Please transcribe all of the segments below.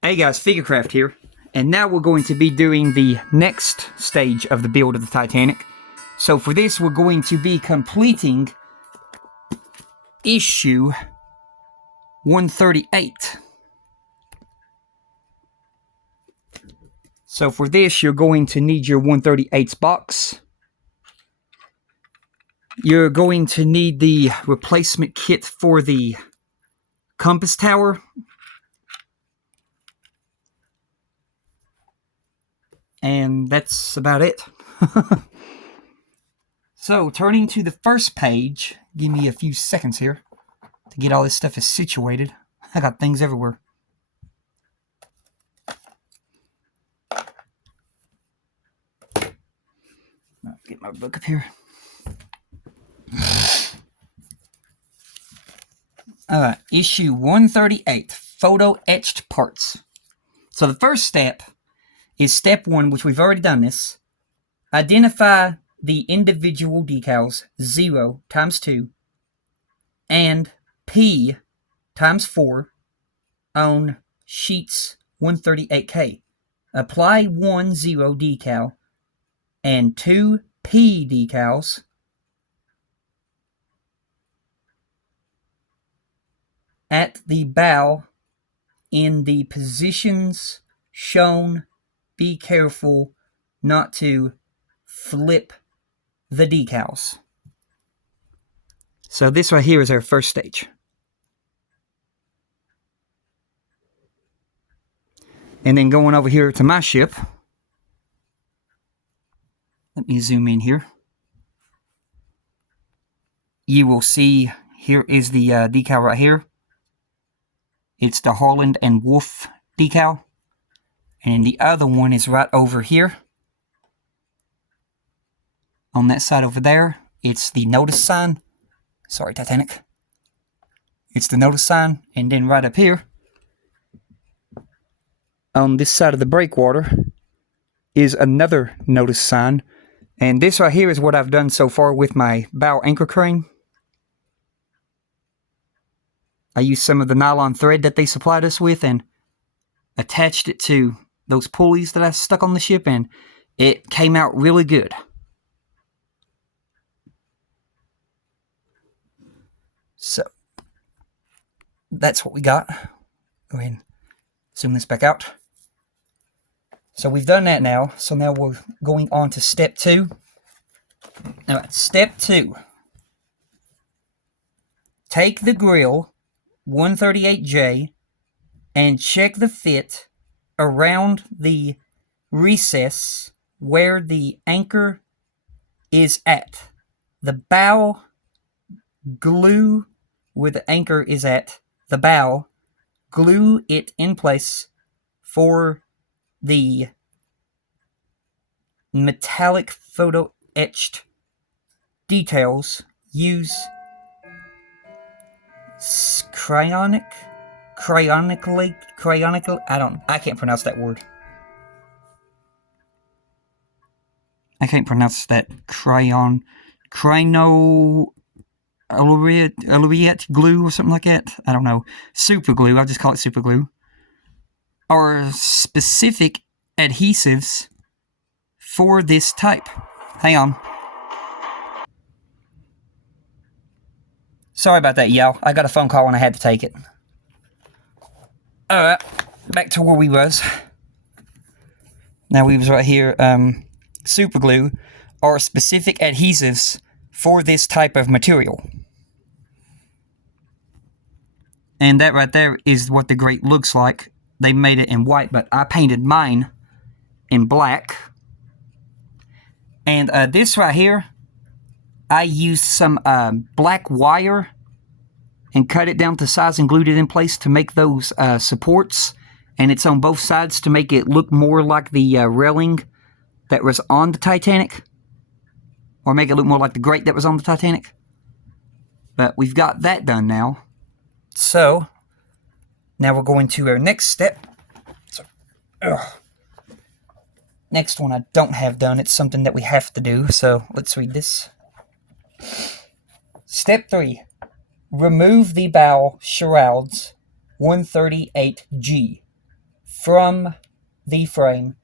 Hey guys, Figurecraft here, and now we're going to be doing the next stage of the build of the Titanic. So for this, we're going to be completing issue 138. So for this, you're going to need your 138's box. You're going to need the replacement kit for the compass tower. And that's about it. So, turning to the first page, give me a few seconds here to get all this stuff situated. I got things everywhere. I'll get my book up here. Alright, issue 138, photo etched parts. So the first step is step 1, which we've already done this. Identify the individual decals 0 times 2 and P times 4 on sheets 138K. Apply 1 0 decal and 2 P decals at the bow in the positions shown. Be careful not to flip the decals. So this right here is our first stage. And then going over here to my ship. Let me zoom in here. You will see here is the decal right here. It's the Harland and Wolff decal. And the other one is right over here. On that side over there, it's the notice sign. Sorry, Titanic. It's the notice sign. And then right up here, on this side of the breakwater, is another notice sign. And this right here is what I've done so far with my bow anchor crane. I used some of the nylon thread that they supplied us with and attached it to those pulleys that I stuck on the ship, and it came out really good. So, that's what we got. Go ahead and zoom this back out. So we've done that now. So now we're going on to step 2. Alright, step 2. Take the grill 138J and check the fit around the recess where the anchor is at. The bow glue where the anchor is at. The bow, glue it in place for the metallic photo etched details. Use cryonic, I can't pronounce that word. I can't pronounce that. Aluiette glue or something like that. I don't know. Super glue. I'll just call it super glue. Are specific adhesives for this type. Hang on. Sorry about that, y'all. I got a phone call and I had to take it. Alright, back to where we was. Now we was right here. Super glue are specific adhesives for this type of material. And that right there is what the grate looks like. They made it in white, but I painted mine in black. And this right here, I used some black wire and cut it down to size and glued it in place to make those supports. And it's on both sides to make it look more like the railing that was on the Titanic. Or make it look more like the grate that was on the Titanic. But we've got that done now. So, now we're going to our next step. Next one I don't have done. It's something that we have to do. So, let's read this. Step 3. Remove the bow shrouds 138G. from the frame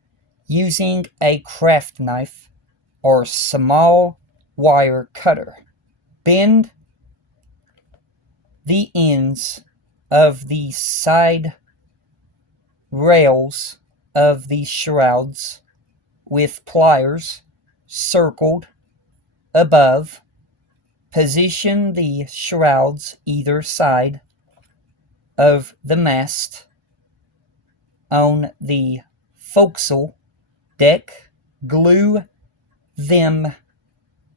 using a craft knife or small wire cutter. Bend the ends of the side rails of the shrouds with pliers circled above. Position the shrouds either side of the mast on the forecastle deck. Glue them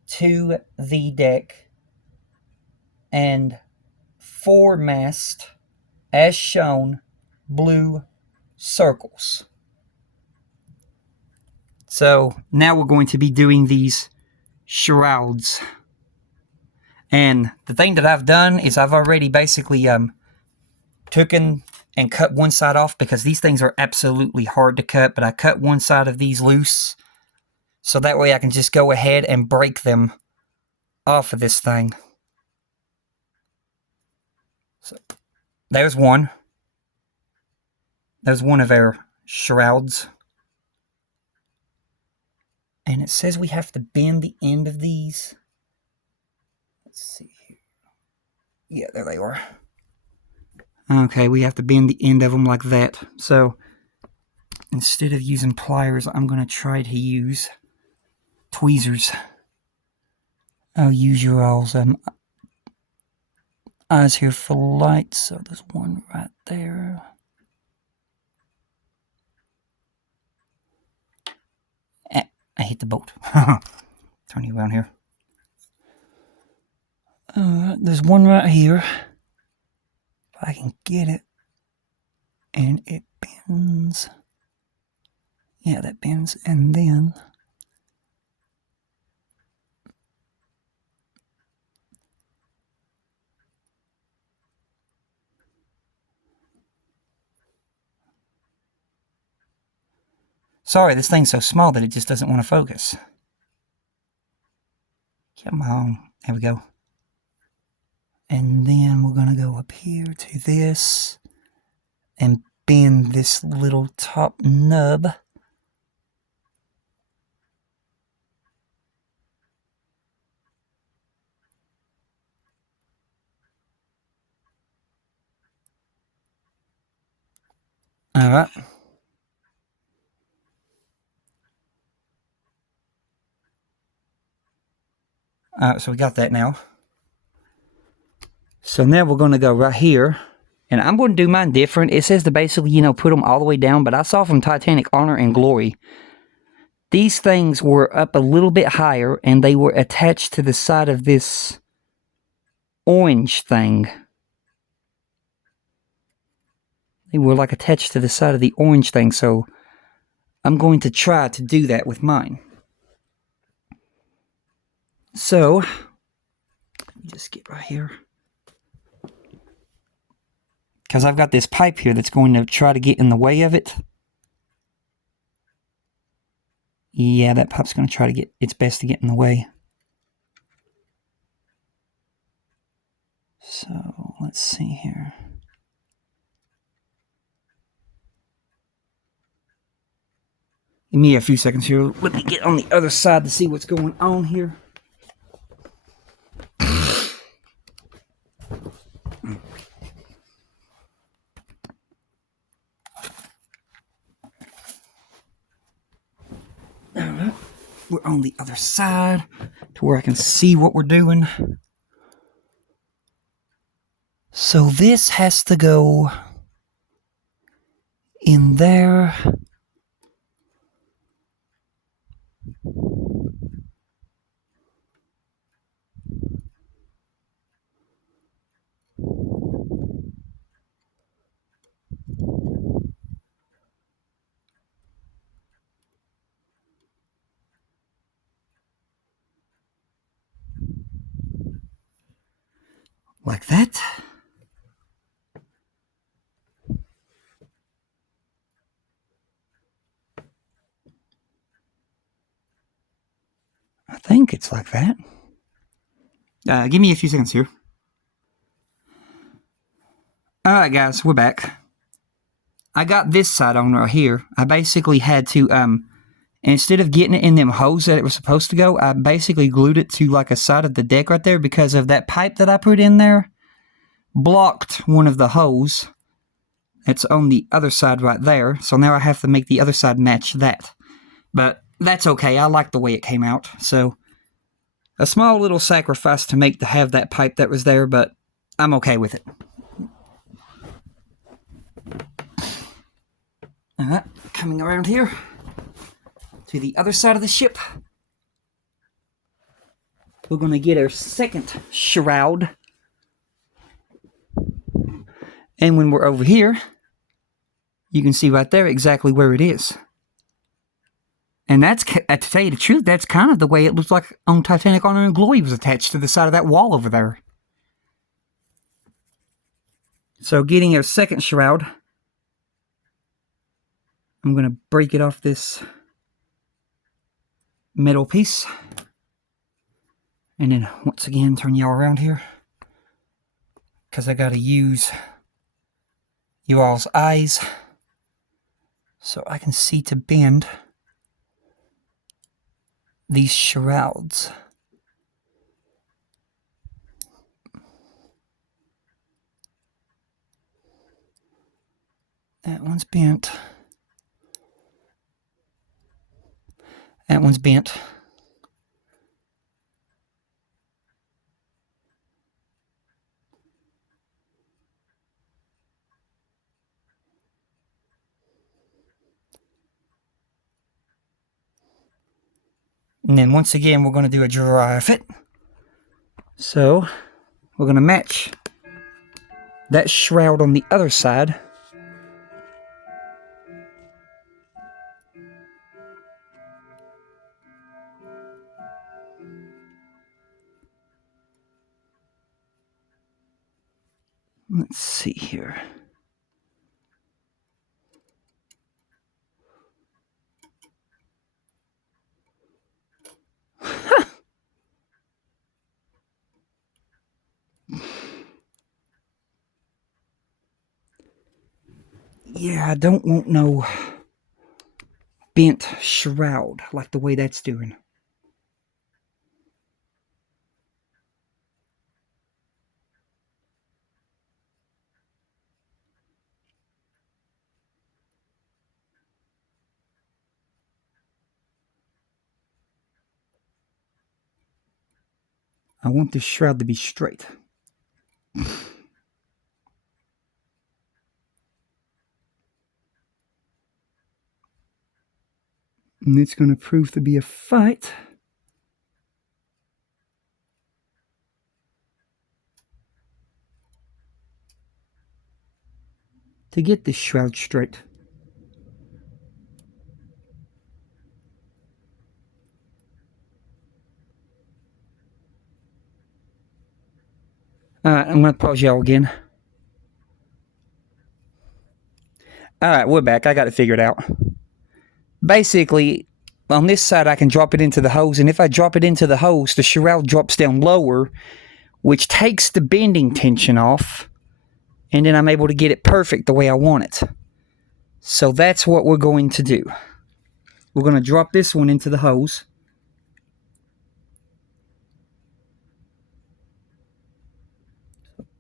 to the deck and foremast as shown, blue circles. So now we're going to be doing these shrouds. And the thing that I've done is I've already basically taken and cut one side off, because these things are absolutely hard to cut, but I cut one side of these loose so that way I can just go ahead and break them off of this thing. So there's one. There's one of our shrouds. And it says we have to bend the end of these. Let's see here. Yeah, there they are. Okay, we have to bend the end of them like that. So instead of using pliers, I'm going to try to use tweezers. I'll use your all's eyes here for light. So there's one right there. I hit the bolt. Turn you around here. Alright, there's one right here. If I can get it. And it bends. Yeah, that bends. And then sorry, this thing's so small that it just doesn't want to focus. Come on. There we go. And then we're going to go up here to this and bend this little top nub. Alright. Alright, so we got that now. So now we're going to go right here. And I'm going to do mine different. It says to basically, put them all the way down. But I saw from Titanic Honor and Glory, these things were up a little bit higher. And they were attached to the side of this orange thing. They were like attached to the side of the orange thing. So I'm going to try to do that with mine. So, let me just get right here. Because I've got this pipe here that's going to try to get in the way of it. Yeah, that pipe's going to try to get its best to get in the way. So, let's see here. Give me a few seconds here. Let me get on the other side to see what's going on here. Alright, we're on the other side to where I can see what we're doing. So this has to go in there. Like that. I think it's like that. Give me a few seconds here. Alright guys, we're back. I got this side on right here. I basically had to, instead of getting it in them holes that it was supposed to go, I basically glued it to like a side of the deck right there because of that pipe that I put in there blocked one of the holes. It's on the other side right there, so now I have to make the other side match that. But that's okay, I like the way it came out. So, a small little sacrifice to make to have that pipe that was there, but I'm okay with it. Alright, coming around here to the other side of the ship. We're going to get our second shroud. And when we're over here, you can see right there exactly where it is. And that's, to tell you the truth, that's kind of the way it looks like on Titanic Honor and Glory was attached to the side of that wall over there. So getting our second shroud, I'm going to break it off this metal piece. And then once again, turn y'all around here. Because I got to use you all's eyes so I can see to bend these shrouds. That one's bent. That one's bent. And then once again, we're going to do a dry fit. So, we're going to match that shroud on the other side. Let's see here. Yeah, I don't want no bent shroud like the way that's doing. I want this shroud to be straight. And it's going to prove to be a fight. To get this shroud straight. Alright, I'm going to pause y'all again. Alright, we're back. I got it figured out. Basically, on this side I can drop it into the hose, and if I drop it into the hose, the shroud drops down lower, which takes the bending tension off, and then I'm able to get it perfect the way I want it. So that's what we're going to do. We're going to drop this one into the hose.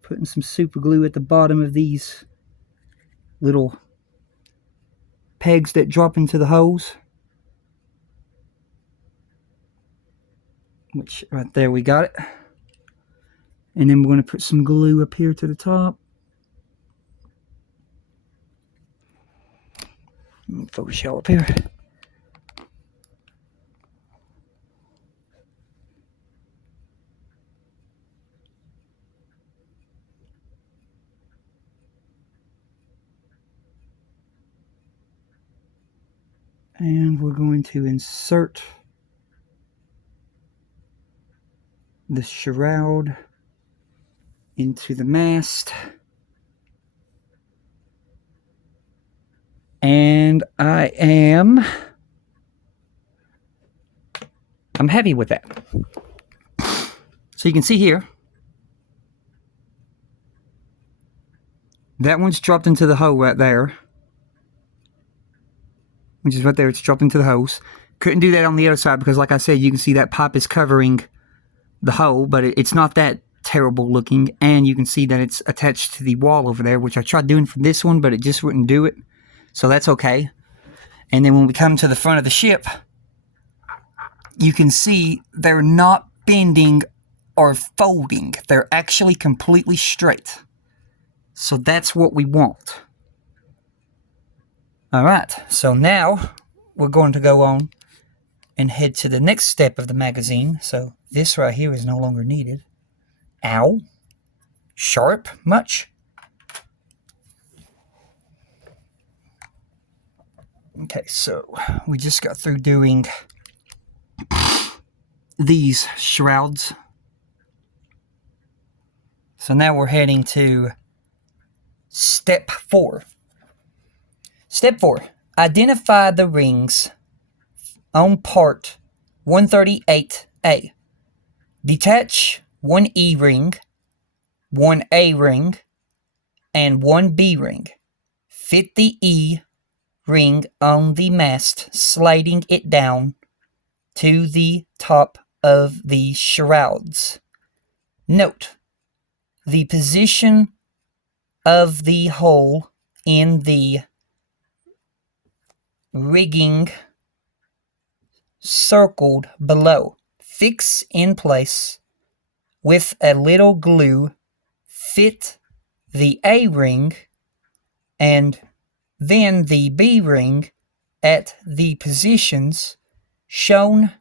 Putting some super glue at the bottom of these little pegs that drop into the hose. Which, right there, we got it. And then we're going to put some glue up here to the top. Focus y'all up here. And we're going to insert the shroud into the mast. And I'm happy with that. So you can see here, that one's dropped into the hole right there. which is right there. It's dropped into the hose. Couldn't do that on the other side because, like I said, you can see that pipe is covering the hole, but it's not that terrible looking, and you can see that it's attached to the wall over there, which I tried doing for this one, but it just wouldn't do it, so that's okay. And then when we come to the front of the ship, you can see they're not bending or folding. They're actually completely straight. So that's what we want. Alright, so now we're going to go on and head to the next step of the magazine. So this right here is no longer needed. Ow. Sharp much? Okay, so we just got through doing these shrouds. So now we're heading to step 4. Step 4. Identify the rings on part 138A. Detach one E ring, one A ring, and one B ring. Fit the E ring on the mast, sliding it down to the top of the shrouds. Note the position of the hole in the rigging circled below. Fix in place with a little glue. Fit the A ring and then the B ring at the positions shown.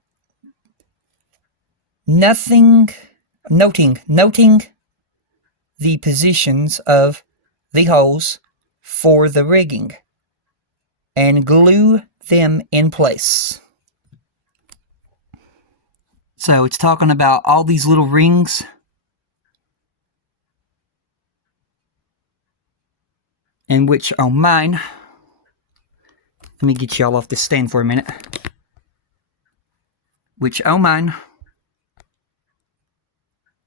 Noting the positions of the holes for the rigging, and glue them in place. So it's talking about all these little rings. And which on mine, let me get y'all off the stand for a minute. Which on mine,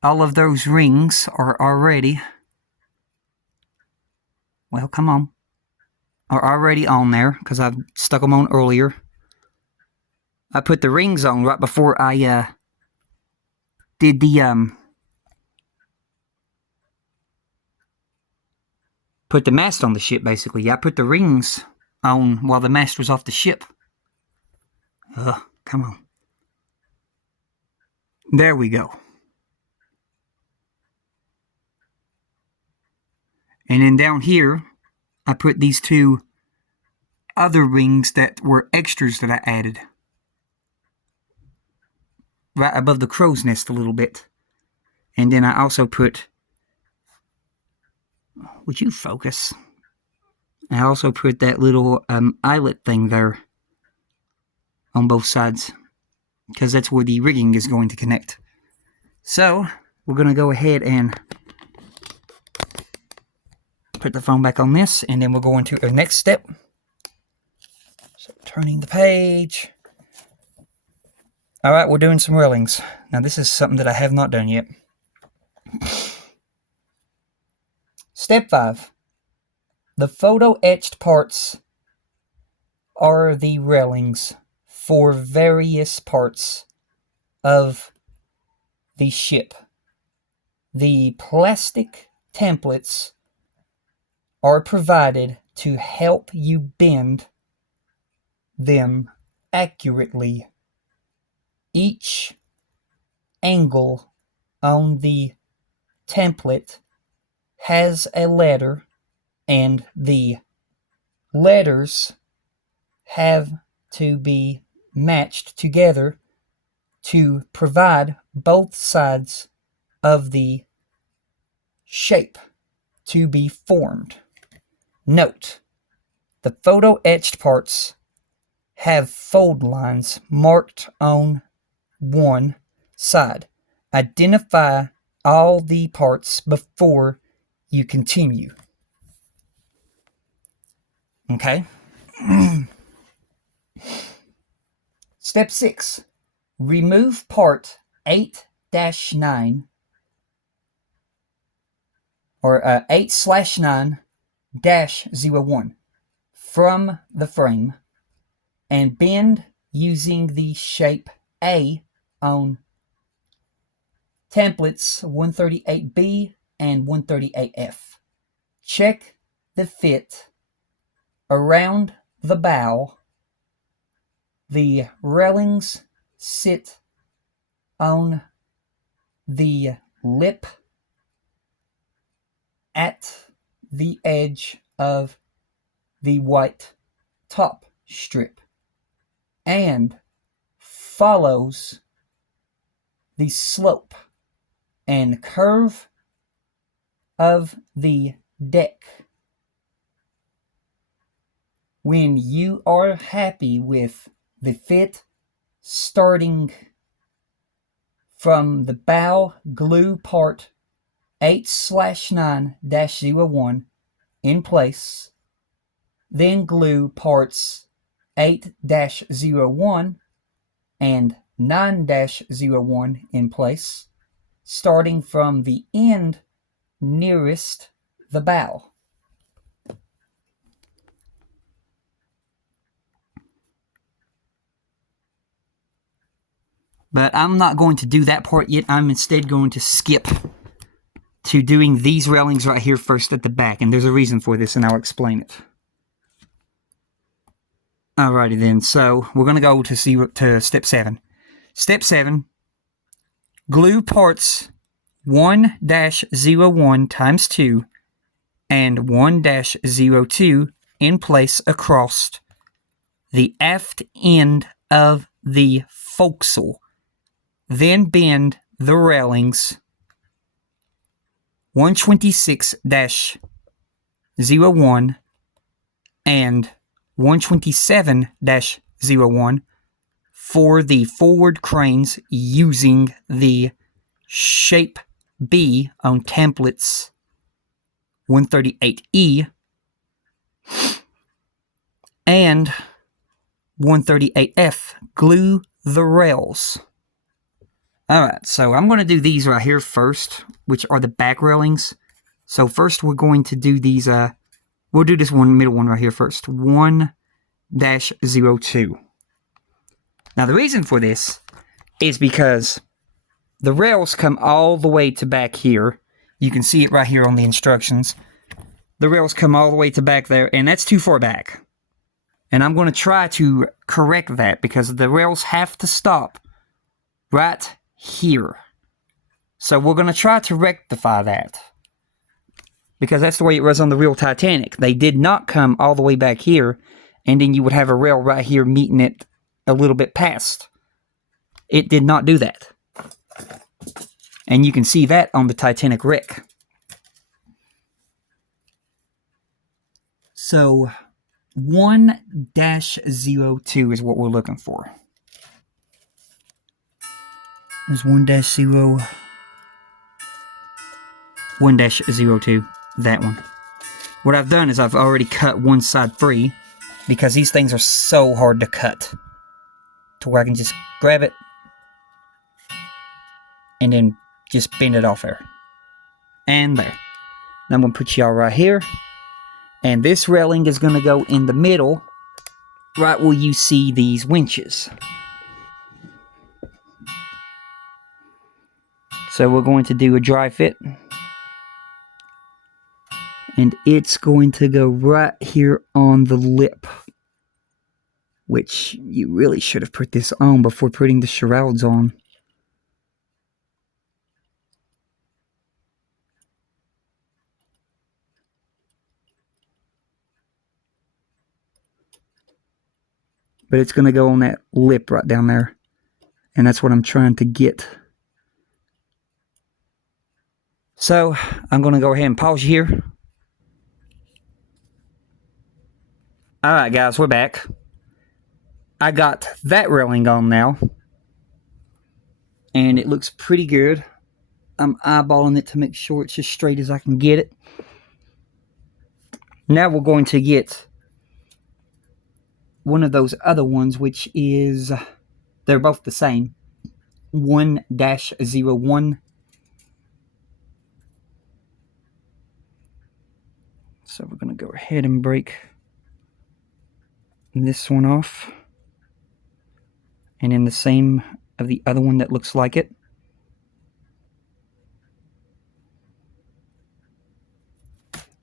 all of those rings are already, well, come on, are already on there because I've stuck them on earlier. I put the rings on right before I did the put the mast on the ship, basically. Yeah, I put the rings on while the mast was off the ship. Come on. There we go. And then down here, I put these 2 other rings that were extras that I added. Right above the crow's nest a little bit. And then I also put, would you focus? I also put that little eyelet thing there on both sides, because that's where the rigging is going to connect. So we're going to go ahead and put the phone back on this, and then we'll go into our next step. So turning the page. Alright, we're doing some railings. Now this is something that I have not done yet. Step 5. The photo etched parts are the railings for various parts of the ship. The plastic templates are provided to help you bend them accurately. Each angle on the template has a letter, and the letters have to be matched together to provide both sides of the shape to be formed. Note, the photo etched parts have fold lines marked on one side. Identify all the parts before you continue. Okay. Step 6. Remove part 8-9 or 8/9-01 from the frame. and bend using the shape A on templates 138B and 138F. Check the fit around the bow. The railings sit on the lip at the edge of the white top strip and follows the slope and curve of the deck. When you are happy with the fit, starting from the bow, glue part 8/9-01 in place, then glue parts 8-01 and 9-01 in place, starting from the end nearest the bow. But I'm not going to do that part yet. I'm instead going to skip to doing these railings right here first at the back. And there's a reason for this, and I'll explain it. Alrighty then, so we're going to go to step 7. Step 7, glue parts 1-01 times 2 and 1-02 in place across the aft end of the forecastle. Then bend the railings 126-01 and 127-01 for the forward cranes using the shape B on templates 138E and 138F. Glue the rails. Alright, so I'm going to do these right here first, which are the back railings. So first we're going to do these, we'll do this middle one right here first. 1-02. Now the reason for this is because the rails come all the way to back here. You can see it right here on the instructions. The rails come all the way to back there, and that's too far back. And I'm going to try to correct that because the rails have to stop right here. So we're going to try to rectify that. Because that's the way it was on the real Titanic. They did not come all the way back here, and then you would have a rail right here meeting it a little bit past. It did not do that. And you can see that on the Titanic wreck. So 1-02 is what we're looking for. There's 1-02, that one. What I've done is I've already cut one side free because these things are so hard to cut to where I can just grab it and then just bend it off there. And there. Now I'm going to put y'all right here. And this railing is going to go in the middle, right where you see these winches. So we're going to do a dry fit. And it's going to go right here on the lip. Which you really should have put this on before putting the shrouds on. But it's going to go on that lip right down there. And that's what I'm trying to get. So, I'm going to go ahead and pause here. Alright guys, we're back. I got that railing on now. And it looks pretty good. I'm eyeballing it to make sure it's as straight as I can get it. Now we're going to get one of those other ones, which is, they're both the same. 1-01. So we're going to go ahead and break this one off. And then the same of the other one that looks like it.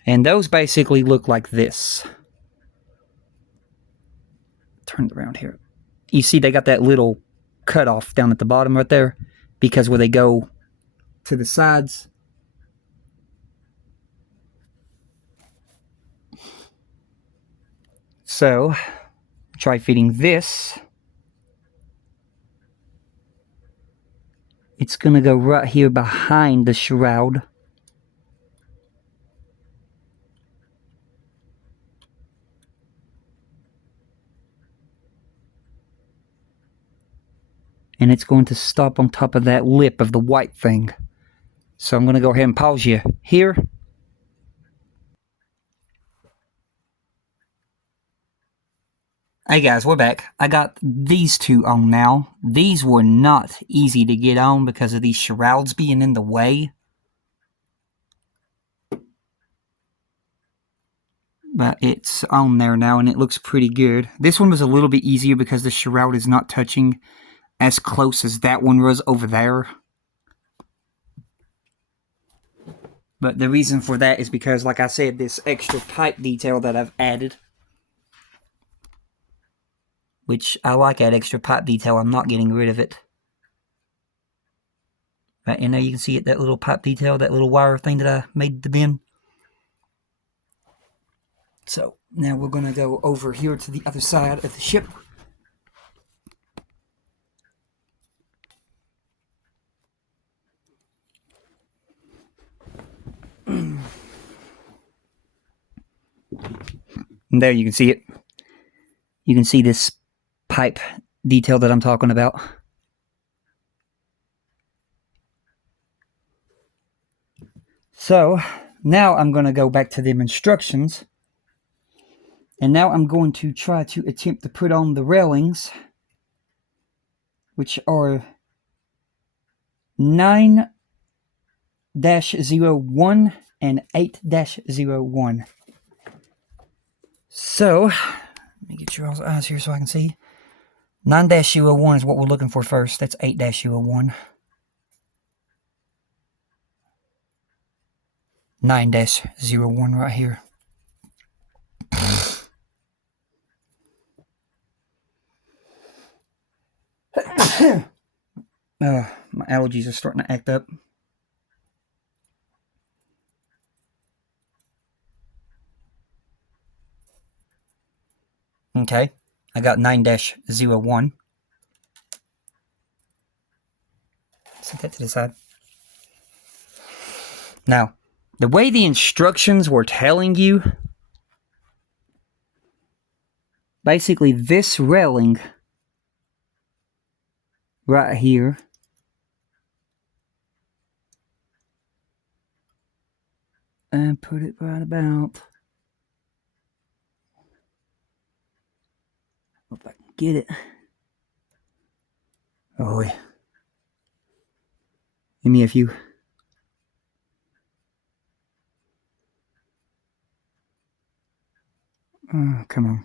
And those basically look like this. Turn it around here. You see they got that little cutoff down at the bottom right there, because where they go to the sides. So, try fitting this. It's going to go right here behind the shroud. And it's going to stop on top of that lip of the white thing. So I'm going to go ahead and pause you here. Hey guys, we're back. I got these two on now. These were not easy to get on because of these shrouds being in the way. But it's on there now and it looks pretty good. This one was a little bit easier because the shroud is not touching as close as that one was over there. But the reason for that is because, like I said, this extra pipe detail that I've added. Which I like that extra pipe detail. I'm not getting rid of it. Right in there you can see it, that little pipe detail, that little wire thing that I made the bin. So now we're going to go over here to the other side of the ship. And there you can see it. You can see this pipe detail that I'm talking about. So now I'm going to go back to them instructions. And now I'm going to try to attempt to put on the railings, which are 9-01 and 8-01. So, let me get your eyes here so I can see. 9-01 is what we're looking for first. That's 8-01. 9-01 right here. My allergies are starting to act up. Okay, I got 9-01. Set that to the side. Now, the way the instructions were telling you, basically this railing right here and put it right about, hope I can get it. Oh, yeah. Give me a few. Oh, come on.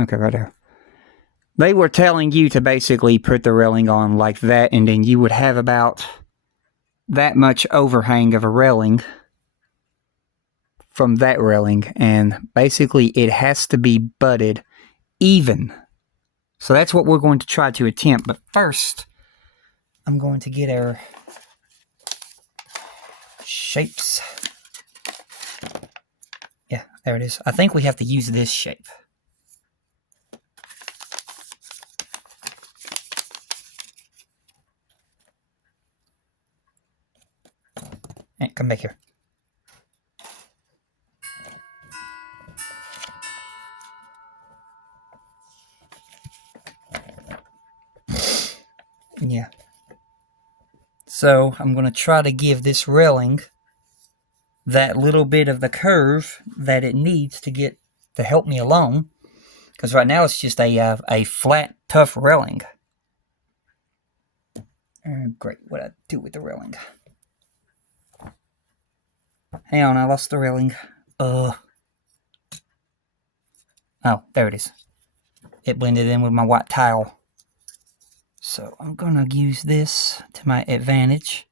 Okay, right there. They were telling you to basically put the railing on like that, and then you would have about that much overhang of a railing from that railing, and basically it has to be butted even. So that's what we're going to try to attempt, but first I'm going to get our shapes. Yeah, there it is. I think we have to use this shape. Hey, come back here. Yeah. So I'm going to try to give this railing that little bit of the curve that it needs to help me along. Because right now it's just a flat, tough railing. Great, what do I do with the railing? Hang on, I lost the railing. Oh, there it is. it blended in with my white tile. So I'm gonna use this to my advantage.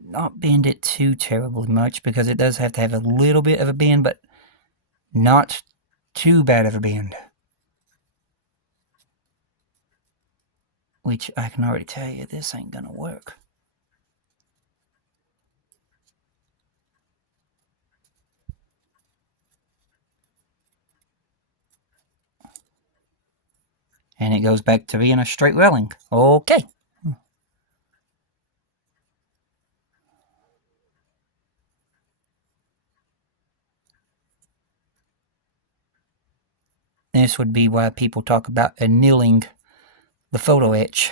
Not bend it too terribly much, because it does have to have a little bit of a bend, but not too bad of a bend. Which I can already tell you, this ain't gonna work. And it goes back to being a straight railing. Okay. This would be why people talk about annealing the photo etch.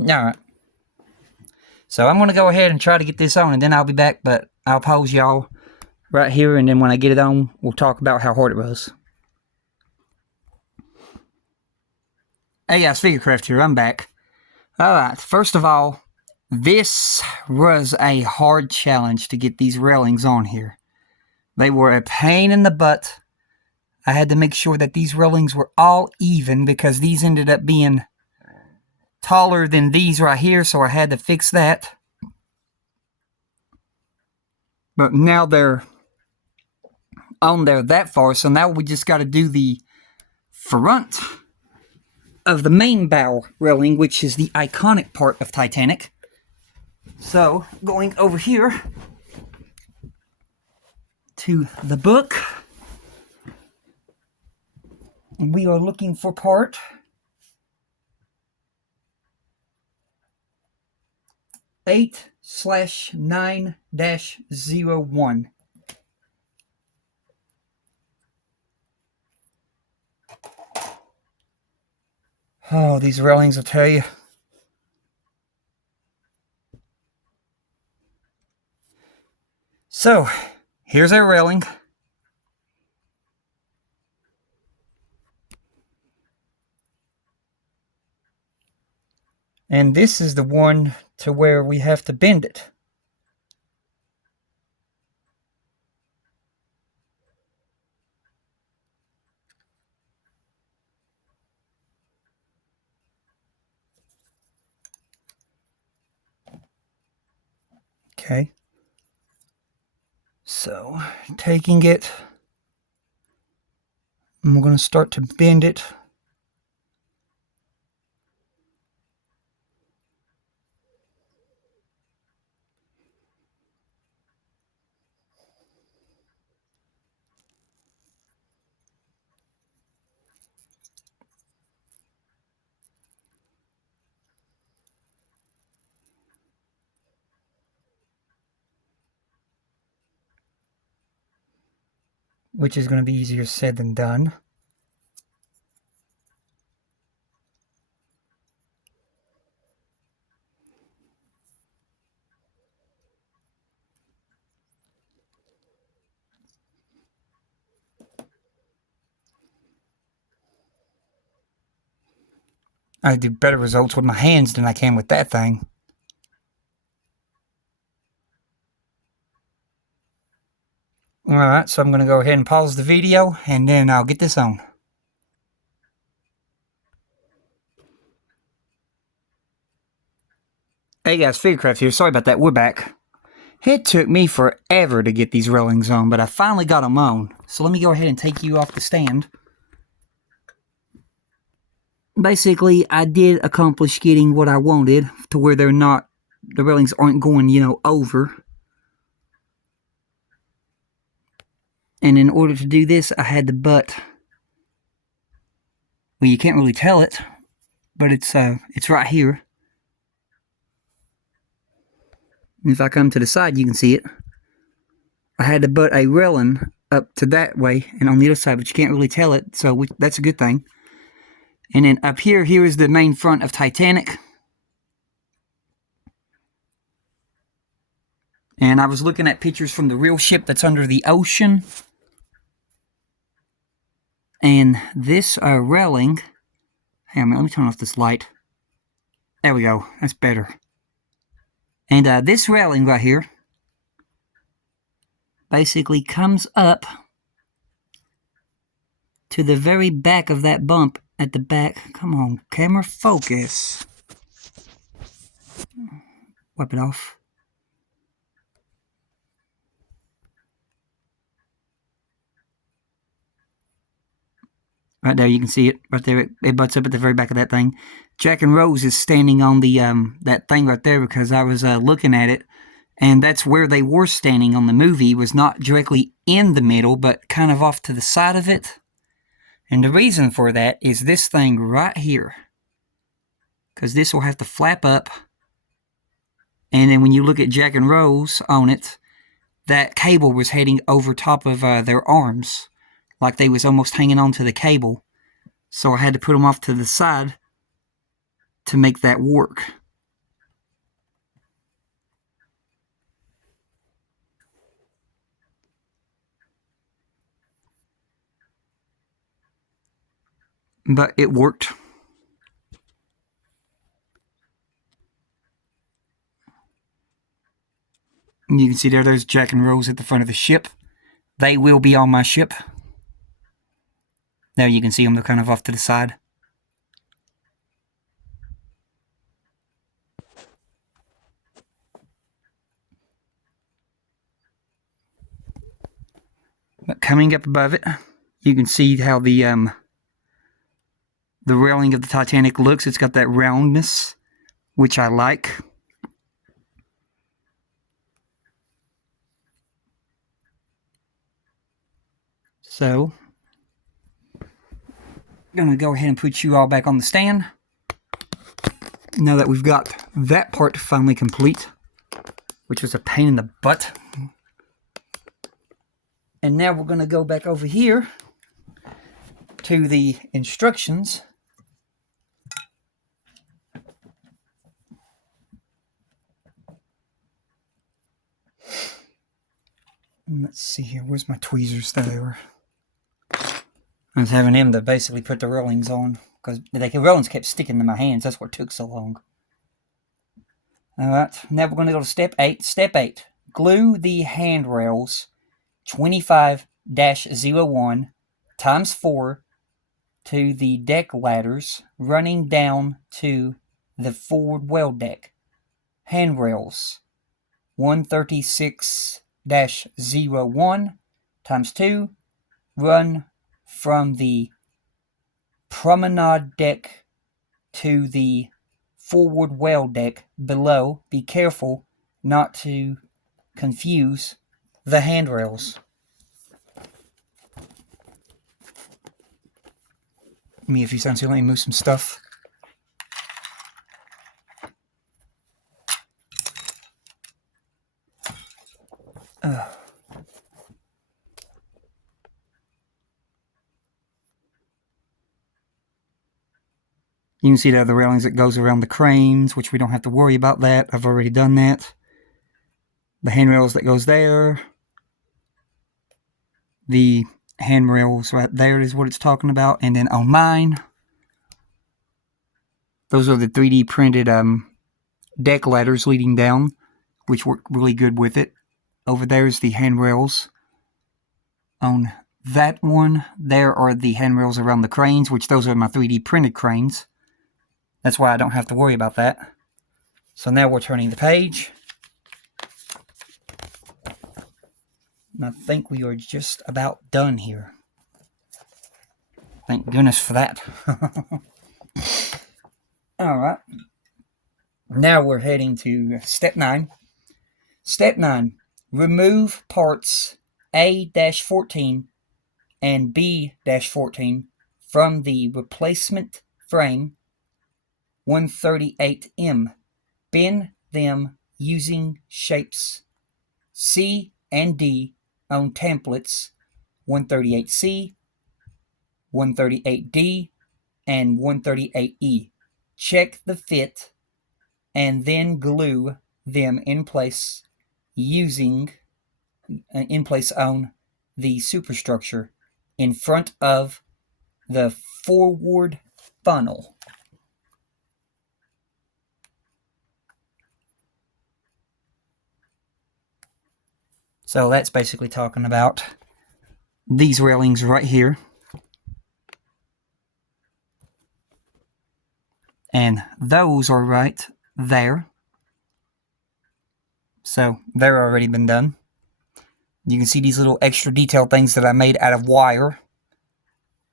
Alright. So I'm going to go ahead and try to get this on, and then I'll be back, but I'll pause y'all right here, and then when I get it on, we'll talk about how hard it was. Hey guys, Figurecraft here, I'm back. Alright, first of all, this was a hard challenge to get these railings on here. They were a pain in the butt. I had to make sure that these railings were all even, because these ended up being taller than these right here, so I had to fix that. But now they're on there that far, so now we just got to do the front of the main bow railing, which is the iconic part of Titanic. So, going over here to the book, we are looking for part 8/9-01. Oh, these railings, I'll tell you. So, here's our railing. And this is the one to where we have to bend it. Okay. So, taking it, and we're going to start to bend it. Which is going to be easier said than done. I do better results with my hands than I can with that thing. Alright, so I'm going to go ahead and pause the video, and then I'll get this on. Hey guys, Figurecraft here. Sorry about that, we're back. It took me forever to get these railings on, but I finally got them on. So let me go ahead and take you off the stand. Basically, I did accomplish getting what I wanted, to where they're not, the railings aren't going, over. And in order to do this, I had to butt. Well, you can't really tell it, but it's right here. If I come to the side, you can see it. I had to butt a railing up to that way and on the other side, but you can't really tell it, so that's a good thing. And then up here is the main front of Titanic. And I was looking at pictures from the real ship that's under the ocean. And this railing, hang on, let me turn off this light. There we go. That's better. And this railing right here basically comes up to the very back of that bump at the back. Come on, camera, focus. Wipe it off. Right there, you can see it. Right there, it butts up at the very back of that thing. Jack and Rose is standing on the that thing right there because I was looking at it, and that's where they were standing on the movie. It was not directly in the middle, but kind of off to the side of it. And the reason for that is this thing right here, because this will have to flap up. And then when you look at Jack and Rose on it, that cable was heading over top of their arms, like they was almost hanging onto the cable. So I had to put them off to the side to make that work. But it worked. And you can see there's Jack and Rose at the front of the ship. They will be on my ship. There you can see them, they're kind of off to the side. But coming up above it, you can see how the railing of the Titanic looks. It's got that roundness, which I like. So, I'm gonna go ahead and put you all back on the stand. Now that we've got that part finally complete, which was a pain in the butt. And now we're gonna go back over here to the instructions. Let's see here, where's my tweezers? There they were. I was having him to basically put the railings on, because the railings kept sticking to my hands. That's what took so long. Alright, now we're going to go to step 8. Step 8, glue the handrails 25-01 times 4 to the deck ladders running down to the forward well deck. Handrails 136-01 times 2 run from the promenade deck to the forward well deck below. Be careful not to confuse the handrails. Give me a few seconds here, let me move some stuff. You can see the other railings that goes around the cranes, which we don't have to worry about that. I've already done that. The handrails that goes there. The handrails right there is what it's talking about. And then on mine, those are the 3D printed deck ladders leading down, which work really good with it. Over there is the handrails. On that one, there are the handrails around the cranes, which those are my 3D printed cranes. That's why I don't have to worry about that. So now we're turning the page. And I think we are just about done here. Thank goodness for that. Alright. Now we're heading to step 9. Step 9. Remove parts A-14 and B-14 from the replacement frame 138M. Bend them using shapes C and D on templates 138C, 138D, and 138E. Check the fit and then glue them in place on the superstructure in front of the forward funnel. So that's basically talking about these railings right here. And those are right there. So they're already been done. You can see these little extra detailed things that I made out of wire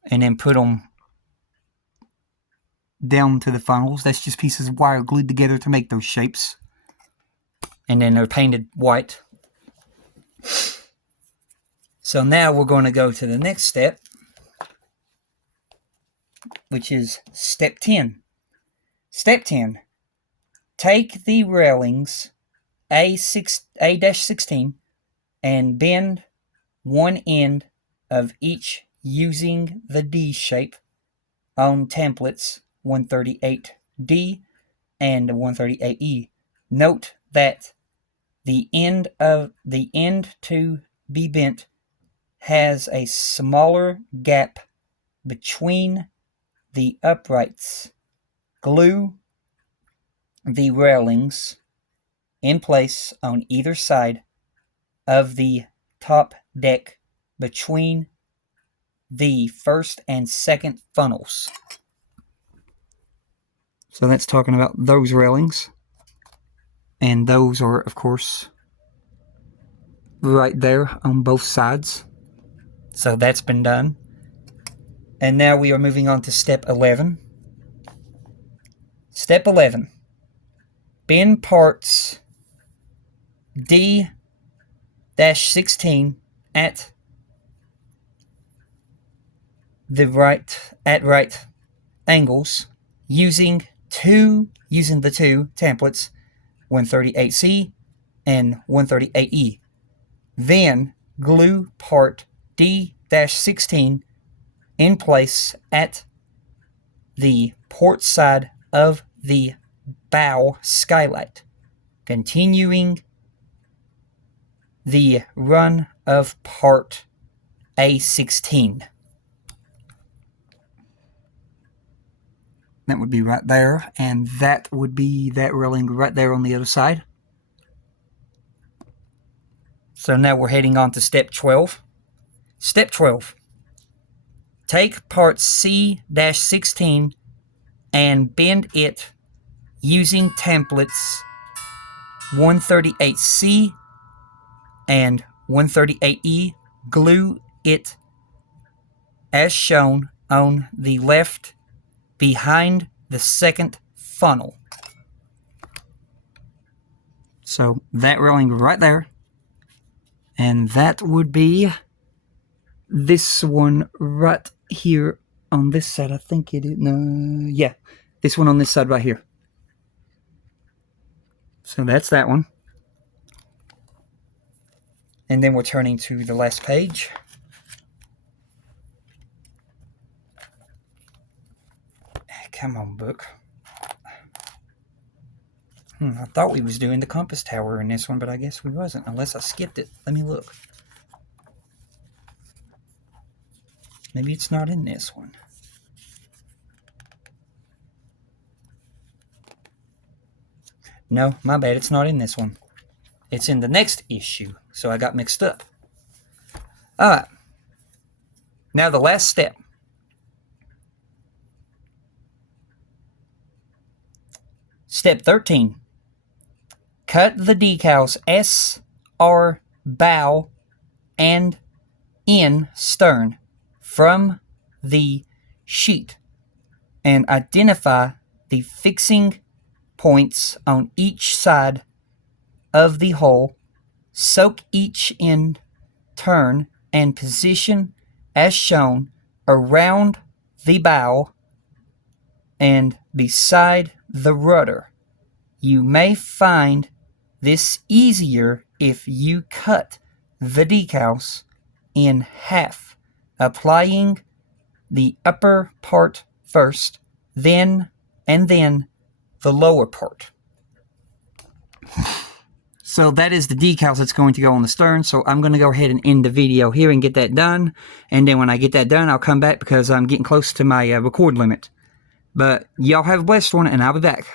and then put them down to the funnels. That's just pieces of wire glued together to make those shapes. And then they're painted white. So now we're going to go to the next step, which is step 10. Step 10. Take the railings A-16 and bend one end of each using the D shape on templates 138D and 138E. Note that the end to be bent has a smaller gap between the uprights. Glue the railings in place on either side of the top deck between the first and second funnels. So that's talking about those railings. And those are, of course, right there on both sides. So that's been done. And now we are moving on to step 11. Step 11. Bend parts D-16 at right angles using the two templates 138C and 138E. Then glue part D-16 in place at the port side of the bow skylight, continuing the run of part A-16. That would be right there, and that would be that railing right there on the other side. So now we're heading on to step 12. Step 12. Take part C-16 and bend it using templates 138C and 138E. Glue it as shown on the left behind the second funnel. So that railing right there. And that would be this one right here on this side. I think it is. No, yeah. This one on this side right here. So that's that one. And then we're turning to the last page. Come on, book. I thought we was doing the compass tower in this one, but I guess we wasn't, unless I skipped it. Let me look. Maybe it's not in this one. No, my bad, it's not in this one. It's in the next issue, so I got mixed up. Alright. Now the last step. Step 13. Cut the decals S, R, bow, and N, stern, from the sheet and identify the fixing points on each side of the hull. Soak each end, turn, and position as shown around the bow and beside the rudder. You may find this easier if you cut the decals in half, applying the upper part first, then the lower part. So that is the decals that's going to go on the stern. So I'm going to go ahead and end the video here and get that done. And then when I get that done, I'll come back because I'm getting close to my record limit. But y'all have a blessed one, and I'll be back.